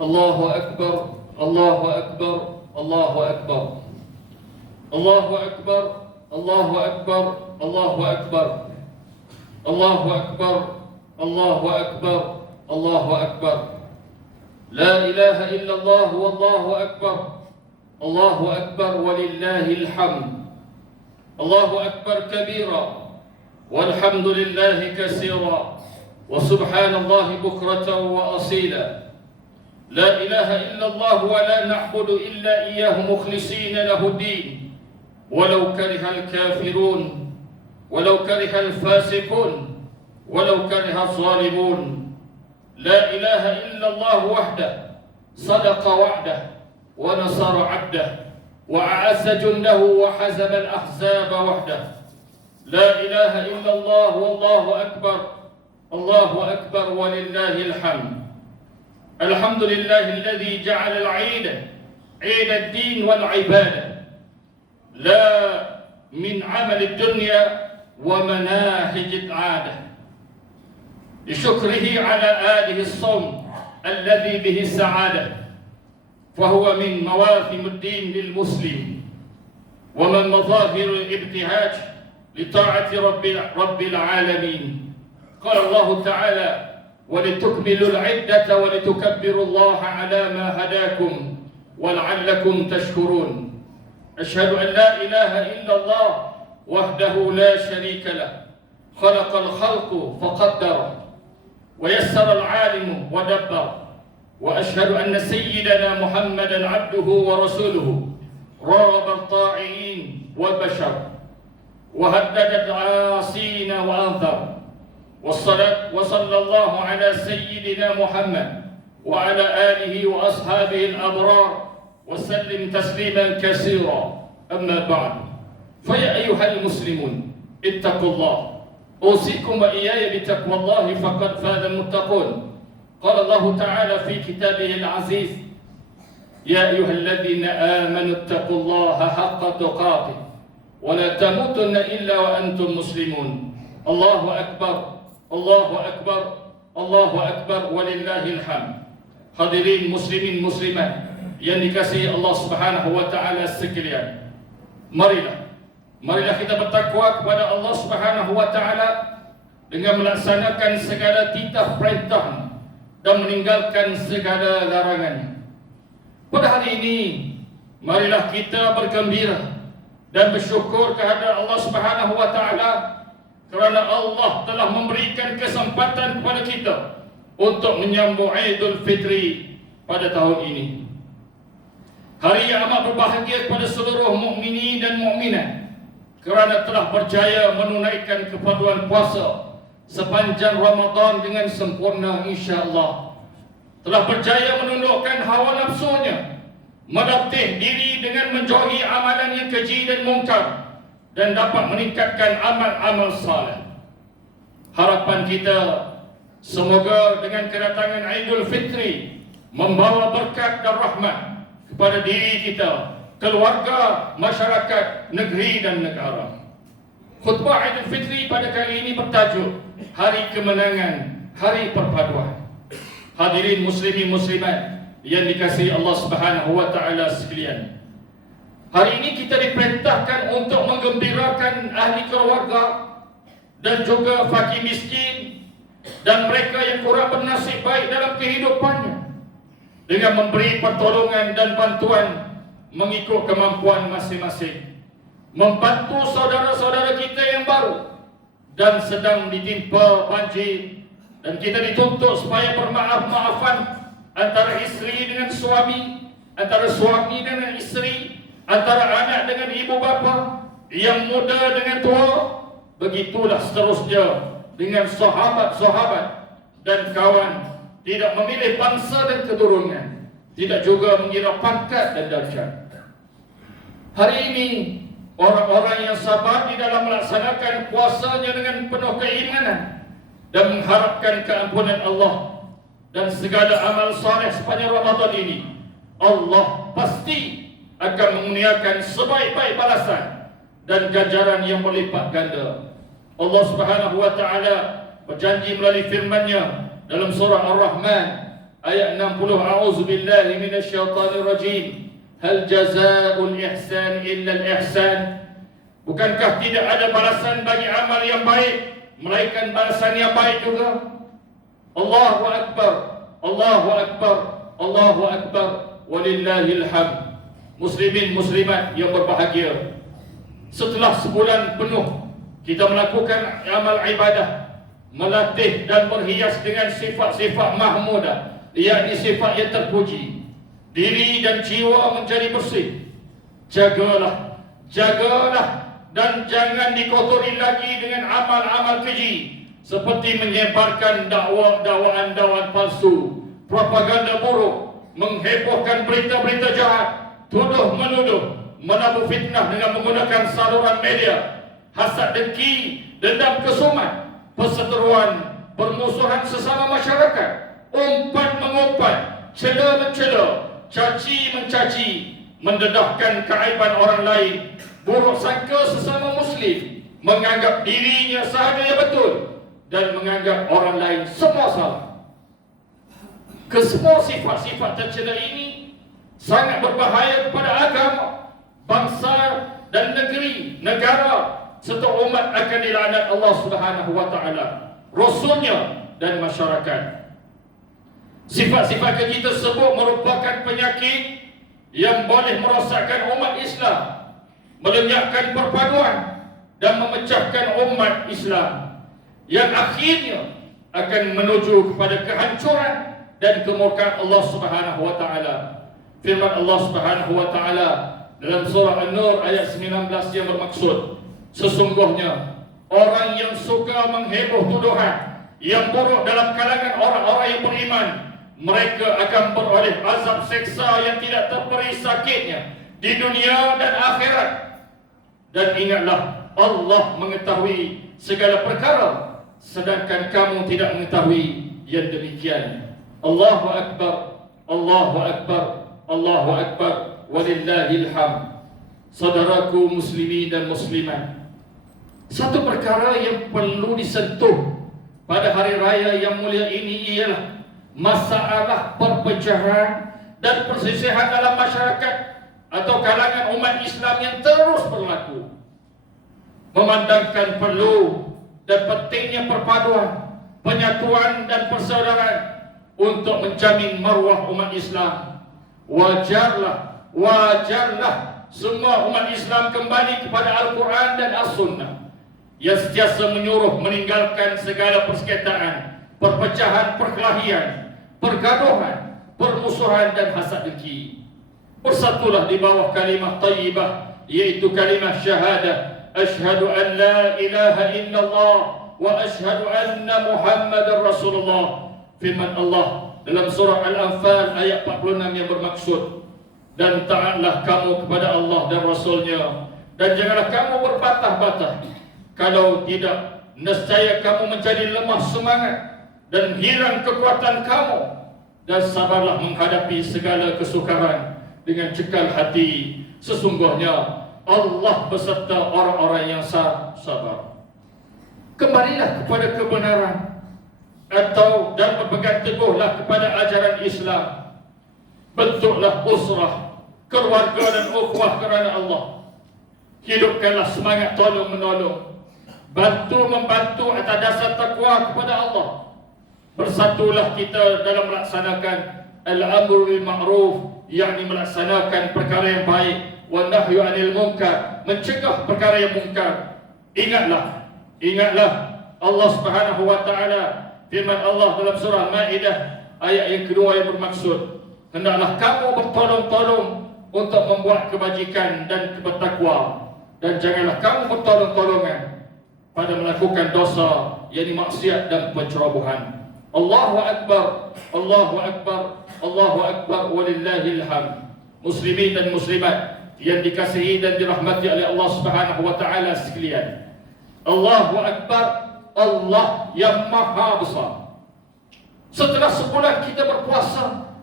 الله أكبر الله أكبر الله أكبر الله أكبر الله أكبر الله أكبر الله أكبر الله أكبر الله أكبر لا إله إلا الله والله أكبر الله أكبر ولله الحمد الله أكبر كبيرا والحمد لله كثيرا وسبحان الله بكرة وأصيلا لا إله إلا الله ولا نعبد إلا إياه مخلصين له الدين ولو كره الكافرون ولو كره الفاسقون ولو كره الظالمون لا إله إلا الله وحده صدق وعده ونصر عبده وأعز جنده وحزم الأحزاب وحده لا إله إلا الله والله أكبر الله أكبر ولله الحمد الحمد لله الذي جعل العيد عيد الدين والعبادة لا من عمل الدنيا ومناهج العادة لشكره على آله الصوم الذي به السعادة فهو من مواسم الدين للمسلم ومن مظاهر الابتهاج لطاعة رب العالمين قال الله تعالى ولتكملوا العدة ولتكبروا الله على ما هداكم ولعلكم تشكرون أشهد أن لا إله إلا الله وحده لا شريك له خلق الخلق فقدر ويسر العالم ودبر وأشهد أن سيدنا محمدا عبده ورسوله راب الطائعين والبشر وهدد العاصين وأنذر والصلاة وصلى الله على سيدنا محمد وعلى آله وأصحابه الأبرار وسلم تسليما كثيرا أما بعد فيا أيها المسلمون اتقوا الله أوصيكم وإياي بتقوى الله فقد فاز المتقون قال الله تعالى في كتابه العزيز يا أيها الذين آمنوا اتقوا الله حق تقاته ولا تموتن إلا وأنتم مسلمون الله أكبر الله أكبر الله أكبر ولله الحمد. Hadirin muslimin muslimat yang dikasihi Allah Subhanahu wa taala sekalian. Marilah kita bertakwa kepada Allah Subhanahu wa taala dengan melaksanakan segala titah perintah dan meninggalkan segala larangan. Pada hari ini marilah kita bergembira dan bersyukur kehadirat Allah Subhanahu wa taala kerana Allah telah memberikan kesempatan kepada kita untuk menyambut Aidul Fitri pada tahun ini. Hari yang amat berbahagia kepada seluruh mukminin dan mukminat kerana telah berjaya menunaikan keperluan puasa sepanjang Ramadan dengan sempurna insya-Allah. Telah berjaya menundukkan hawa nafsunya, melatih diri dengan menjauhi amalan yang keji dan mungkar dan dapat meningkatkan amal-amal saleh. Harapan kita semoga dengan kedatangan Aidul Fitri membawa berkat dan rahmat kepada diri kita, keluarga, masyarakat, negeri dan negara. Khutbah Aidul Fitri pada kali ini bertajuk Hari Kemenangan, Hari Perpaduan. Hadirin muslimin muslimat yang dikasihi Allah Subhanahu wa taala sekalian. Hari ini kita diperintahkan untuk menggembirakan ahli keluarga dan juga fakir miskin dan mereka yang kurang bernasib baik dalam kehidupannya dengan memberi pertolongan dan bantuan mengikut kemampuan masing-masing. Membantu saudara-saudara kita yang baru dan sedang ditimpa banjir, dan kita dituntut supaya bermaaf-maafan antara isteri dengan suami, antara suami dengan isteri, antara anak dengan ibu bapa, yang muda dengan tua, begitulah seterusnya dengan sahabat-sahabat dan kawan, tidak memilih bangsa dan keturunan, tidak juga mengira pangkat dan darjat. Hari ini orang-orang yang sabar di dalam melaksanakan puasanya dengan penuh keimanan dan mengharapkan keampunan Allah dan segala amal saleh sepanjang Ramadan ini, Allah pasti akan mengurniakan sebaik-baik balasan dan ganjaran yang berlipat ganda. Allah Subhanahu wa taala berjanji melalui firman-Nya dalam surah Ar-Rahman ayat 60, a'udzubillahi minasyaitonir rajim. Hal jazaa'ul ihsan illa al-ihsan. Bukankah tidak ada balasan bagi amal yang baik melainkan balasan yang baik juga? Allahu akbar, Allahu akbar, Allahu akbar, walillahil hamd. Muslimin muslimat yang berbahagia, setelah sebulan penuh kita melakukan amal ibadah, melatih dan berhias dengan sifat-sifat mahmudah, yakni sifat yang terpuji, diri dan jiwa menjadi bersih. Jagalah, jagalah, dan jangan dikotori lagi dengan amal-amal keji seperti menyebarkan dakwaan palsu, propaganda buruk, menghebohkan berita-berita jahat, tuduh menuduh, menabuh fitnah dengan menggunakan saluran media, hasad dengki, dendam kesumat, perseteruan, permusuhan sesama masyarakat, umpat mengumpat, cela mencela, caci mencaci, mendedahkan keaiban orang lain, buruk sangka sesama muslim, menganggap dirinya sahaja yang betul dan menganggap orang lain semua salah. Kesemua sifat-sifat tercela ini sangat berbahaya kepada agama, bangsa dan negeri, negara serta umat akan dilaknat Allah Subhanahu wa taala, Rasulnya dan masyarakat. Sifat-sifat keji tersebut merupakan penyakit yang boleh merosakkan umat Islam, melenyapkan perpaduan dan memecahkan umat Islam, yang akhirnya akan menuju kepada kehancuran dan kemurkaan Allah Subhanahu wa taala. Firman Allah Subhanahu wa taala dalam surah An-Nur ayat 19 yang bermaksud, sesungguhnya orang yang suka mengheboh tuduhan yang buruk dalam kalangan orang-orang yang beriman, mereka akan beroleh azab seksa yang tidak terperi sakitnya di dunia dan akhirat. Dan ingatlah, Allah mengetahui segala perkara, sedangkan kamu tidak mengetahui yang demikian. Allahu akbar, Allahu akbar, Allahu akbar, walillahil hamd. Saudaraku muslimin dan muslimat, satu perkara yang perlu disentuh pada hari raya yang mulia ini ialah masalah perpecahan dan perselisihan dalam masyarakat atau kalangan umat Islam yang terus berlaku. Memandangkan perlu dan pentingnya perpaduan, penyatuan dan persaudaraan untuk menjamin maruah umat Islam, wajarlah semua umat Islam kembali kepada Al-Quran dan As-Sunnah yang sentiasa menyuruh meninggalkan segala persengketaan, perpecahan, perkelahian, pergaduhan, permusuhan dan hasad dengki. Bersatulah di bawah kalimah thayyibah, yaitu kalimah syahadah, asyhadu an la ilaha illallah wa asyhadu anna Muhammadar Rasulullah. Firman Allah dalam surah Al-Anfal ayat 46 yang bermaksud, dan taatlah kamu kepada Allah dan Rasulnya, dan janganlah kamu berbatah-batah, kalau tidak nescaya kamu menjadi lemah semangat dan hilang kekuatan kamu, dan sabarlah menghadapi segala kesukaran dengan cekal hati. Sesungguhnya Allah beserta orang-orang yang sabar. Kembalilah kepada kebenaran dan berpegang teguhlah kepada ajaran Islam. Bentuklah usrah, keluarga dan ukhuwah kerana Allah. Hidupkanlah semangat tolong menolong, bantu membantu atas dasar takwa kepada Allah. Bersatulah kita dalam melaksanakan al-amru bil ma'ruf, yakni melaksanakan perkara yang baik, wa nahyu 'anil munkar, mencegah perkara yang munkar. Ingatlah Allah Subhanahu wa taala, firman Allah dalam surah Maidah ayat yang kedua yang bermaksud, hendaklah kamu bertolong-tolong untuk membuat kebajikan dan bertakwa, dan janganlah kamu bertolong-tolongan pada melakukan dosa, yakni maksiat dan pencerobohan. Allahu akbar, Allahu akbar, Allahu akbar, walillahil hamd. Muslimin dan muslimat yang dikasihi dan dirahmati oleh Allah Subhanahu wa taala sekalian, Allahu akbar, Allah yang maha besar. Setelah sebulan kita berpuasa,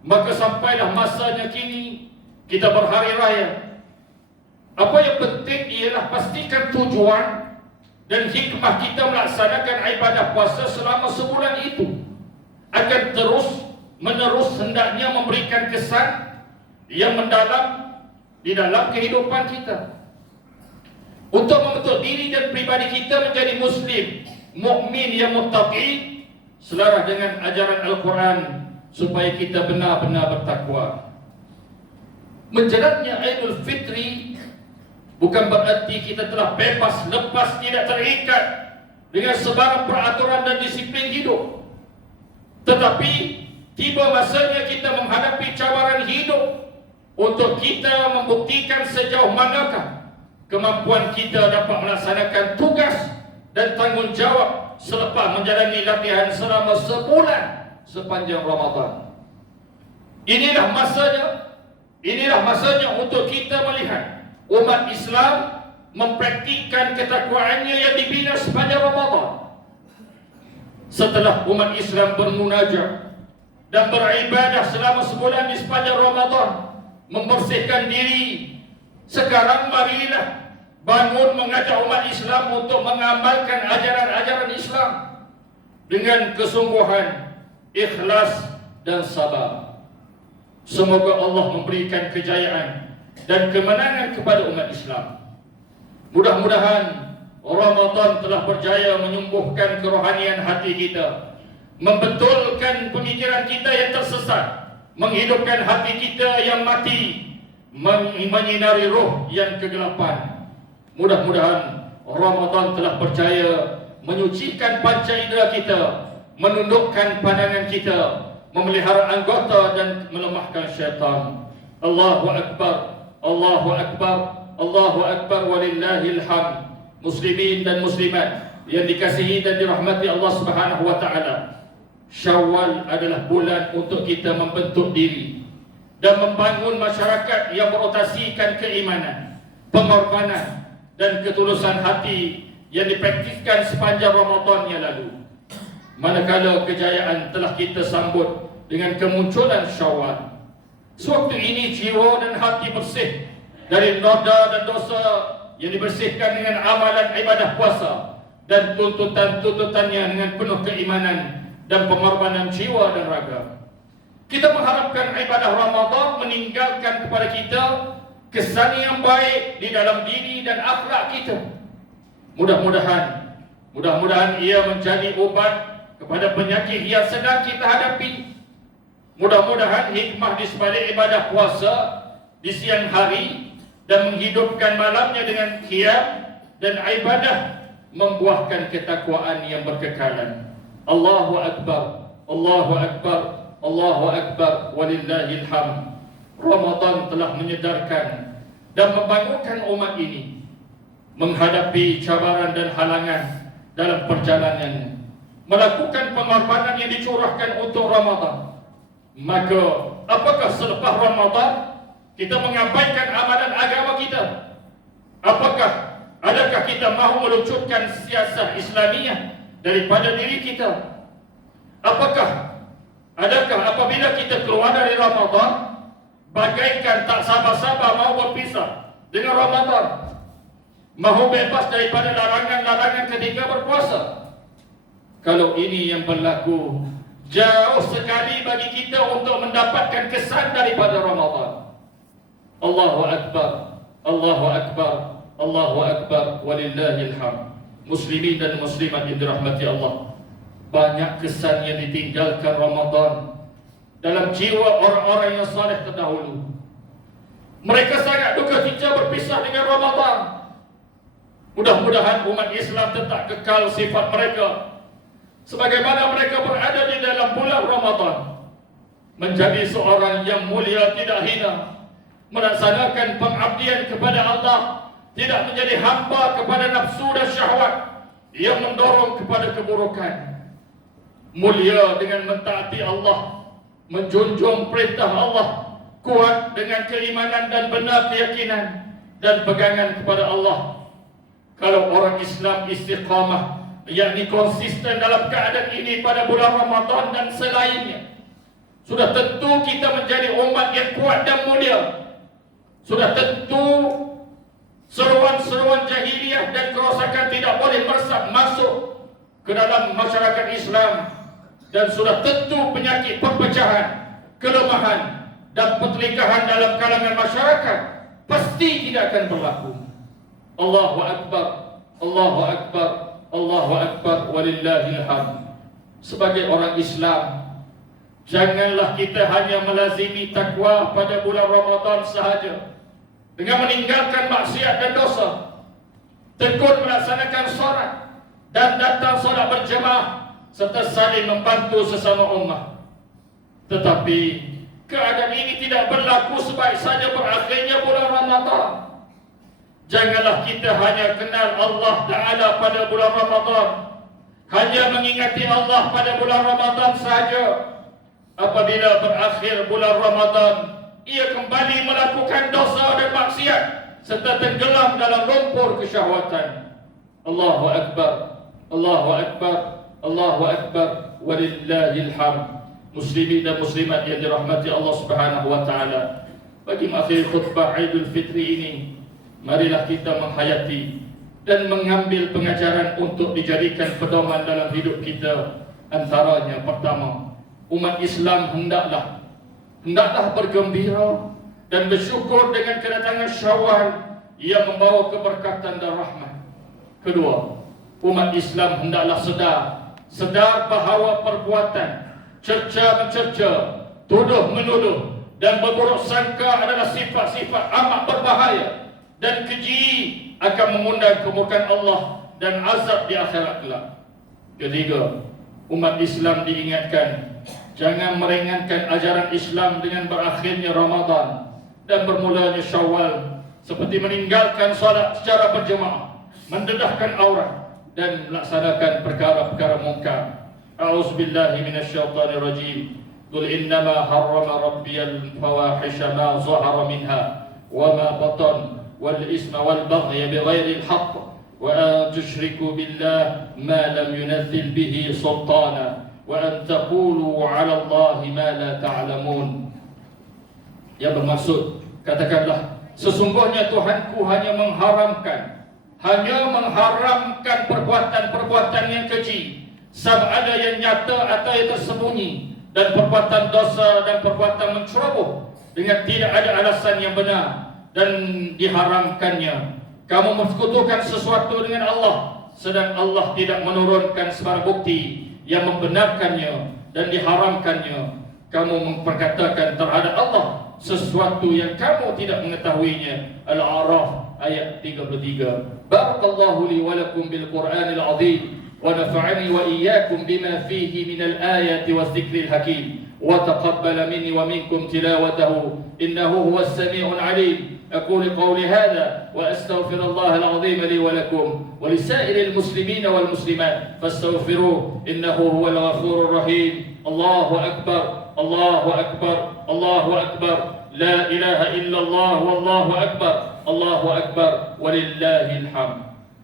maka sampailah masanya kini kita berhari raya. Apa yang penting ialah pastikan tujuan dan hikmah kita melaksanakan ibadah puasa selama sebulan itu akan terus menerus hendaknya memberikan kesan yang mendalam di dalam kehidupan kita, untuk membentuk diri dan pribadi kita menjadi muslim, mukmin yang muttaqi, selaras dengan ajaran Al-Quran, supaya kita benar-benar bertakwa. Menjeratnya Aidul Fitri bukan berarti kita telah bebas, lepas, tidak terikat dengan sebarang peraturan dan disiplin hidup. Tetapi tiba masanya kita menghadapi cabaran hidup untuk kita membuktikan sejauh manakah kemampuan kita dapat melaksanakan tugas dan tanggungjawab selepas menjalani latihan selama sebulan sepanjang Ramadan. Inilah masanya untuk kita melihat umat Islam mempraktikkan ketakwaannya yang dibina sepanjang Ramadan. Setelah umat Islam bermunajat dan beribadah selama sebulan di sepanjang Ramadan, membersihkan diri, sekarang marilah bangun mengajak umat Islam untuk mengamalkan ajaran-ajaran Islam dengan kesungguhan, ikhlas dan sabar. Semoga Allah memberikan kejayaan dan kemenangan kepada umat Islam. Mudah-mudahan Ramadan telah berjaya menyembuhkan kerohanian hati kita, membetulkan pemikiran kita yang tersesat, menghidupkan hati kita yang mati, menyinari roh yang kegelapan. Mudah-mudahan Ramadan telah berjaya menyucikan panca indera kita, menundukkan pandangan kita, memelihara anggota dan melemahkan syaitan. Allahu Akbar, Allahu Akbar, Allahu Akbar, walillahil hamd. Muslimin dan muslimat yang dikasihi dan dirahmati Allah Subhanahu wa taala, Syawal adalah bulan untuk kita membentuk diri dan membangun masyarakat yang merotasikan keimanan, pengorbanan dan ketulusan hati yang dipraktikkan sepanjang Ramadan yang lalu. Manakala kejayaan telah kita sambut dengan kemunculan Syawal, sewaktu ini jiwa dan hati bersih dari noda dan dosa yang dibersihkan dengan amalan ibadah puasa dan tuntutan-tuntutannya dengan penuh keimanan dan pengorbanan jiwa dan raga. Kita mengharapkan ibadah Ramadan meninggalkan kepada kita kesan yang baik di dalam diri dan akhlak kita. Mudah-mudahan ia menjadi obat kepada penyakit yang sedang kita hadapi. Mudah-mudahan hikmah di sebalik ibadah puasa di siang hari dan menghidupkan malamnya dengan qiyam dan ibadah membuahkan ketakwaan yang berkekalan. Allahu Akbar, Allahu Akbar, Allahu Akbar, walillahil hamd. Ramadan telah menyedarkan dan membangunkan umat ini menghadapi cabaran dan halangan dalam perjalanannya, melakukan pengorbanan yang dicurahkan untuk Ramadan. Maka apakah selepas Ramadan kita mengabaikan amalan agama kita? Adakah kita mahu melucutkan siasat Islamiyah daripada diri kita? Adakah apabila kita keluar dari Ramadan bagaikan tak sabar-sabar mahu berpisah dengan Ramadan, mahu bebas daripada larangan-larangan ketika berpuasa? Kalau ini yang berlaku, jauh sekali bagi kita untuk mendapatkan kesan daripada Ramadan. Allahu Akbar, Allahu Akbar, Allahu Akbar, walillahil hamd. Muslimin dan muslimat yang dirahmati Allah, banyak kesan yang ditinggalkan Ramadan dalam jiwa orang-orang yang saleh terdahulu. Mereka sangat duka cita berpisah dengan Ramadan. Mudah-mudahan umat Islam tetap kekal sifat mereka sebagaimana mereka berada di dalam bulan Ramadan, menjadi seorang yang mulia tidak hina, melaksanakan pengabdian kepada Allah, tidak menjadi hamba kepada nafsu dan syahwat yang mendorong kepada keburukan. Mulia dengan mentaati Allah, menjunjung perintah Allah, kuat dengan keimanan dan benar keyakinan dan pegangan kepada Allah. Kalau orang Islam istiqamah, yakni konsisten dalam keadaan ini pada bulan Ramadan dan selainnya, sudah tentu kita menjadi umat yang kuat dan mulia. Sudah tentu seruan-seruan jahiliyah dan kerosakan tidak boleh meresap masuk ke dalam masyarakat Islam. dan sudah tentu penyakit perpecahan, kelemahan dan pertelingkahan dalam kalangan masyarakat pasti tidak akan berlaku. Allahu Akbar, Allahu Akbar, Allahu Akbar, walillahil hamd. Sebagai orang Islam, janganlah kita hanya melazimi takwa pada bulan Ramadan sahaja dengan meninggalkan maksiat dan dosa, tekun melaksanakan solat dan datang solat berjemaah serta saling membantu sesama ummah. Tetapi keadaan ini tidak berlaku sebaik saja berakhirnya bulan Ramadan. Janganlah kita hanya kenal Allah Ta'ala pada bulan Ramadan, hanya mengingati Allah pada bulan Ramadan sahaja. Apabila berakhir bulan Ramadan, ia kembali melakukan dosa dan maksiat serta tenggelam dalam lumpur kesyahwatan. Allahu Akbar, Allahu Akbar, Allahu Akbar, walillahil hamd. Muslimin dan muslimat yang dirahmati Allah Subhanahu wa taala, bagi mengakhiri khutbah Aidul Fitri ini, marilah kita menghayati dan mengambil pengajaran untuk dijadikan pedoman dalam hidup kita. Antaranya, pertama, umat Islam hendaklah bergembira dan bersyukur dengan kedatangan Syawal yang membawa keberkatan dan rahmat. Kedua, umat Islam hendaklah sedar bahawa perbuatan cerca-mencerca, tuduh-menuduh dan berburuk sangka adalah sifat-sifat amat berbahaya dan keji, akan mengundang kemurkaan Allah dan azab di akhirat kelak. Ketiga, umat Islam diingatkan jangan meringankan ajaran Islam dengan berakhirnya Ramadan dan bermulanya Syawal, seperti meninggalkan solat secara berjemaah, mendedahkan aurat dan melaksanakan perkara-perkara mungkar. A'udzubillahi minasyaitonir rajim. Qul innama harrama rabbiyal fawahisha ma zahara minha wa ma batan wal isma wal baghya bighairi al haqq wa an tusyriku billah ma lam yunzil bihi sultana wa an taqulu 'ala Allahi ma la ta'lamun. Yang bermaksud, katakanlah, sesungguhnya Tuhanku hanya mengharamkan perbuatan-perbuatan yang keji, sama ada yang nyata atau yang tersembunyi, dan perbuatan dosa dan perbuatan menceroboh dengan tidak ada alasan yang benar, dan diharamkannya kamu mensekutukan sesuatu dengan Allah, sedang Allah tidak menurunkan sebarang bukti yang membenarkannya, dan diharamkannya kamu memperkatakan terhadap Allah sesuatu yang kamu tidak mengetahuinya. Al-A'raf ayat 33. Barakallahu li wa lakum bil Qur'anil azim wa nafa'ani wa iyyakum bima fihi min al-ayati waz-zikril hakim wa taqabbala minni wa minkum tilawatahu innahu huwas sami'ul 'alim. أقول قولي هذا وأستغفر الله العظيم لي ولكم ولسائر المسلمين والمسلمات فاستغفروه إنه هو الغفور الرحيم. الله أكبر، الله أكبر، الله أكبر، لا إله إلا الله والله أكبر، الله أكبر ولله الحمد.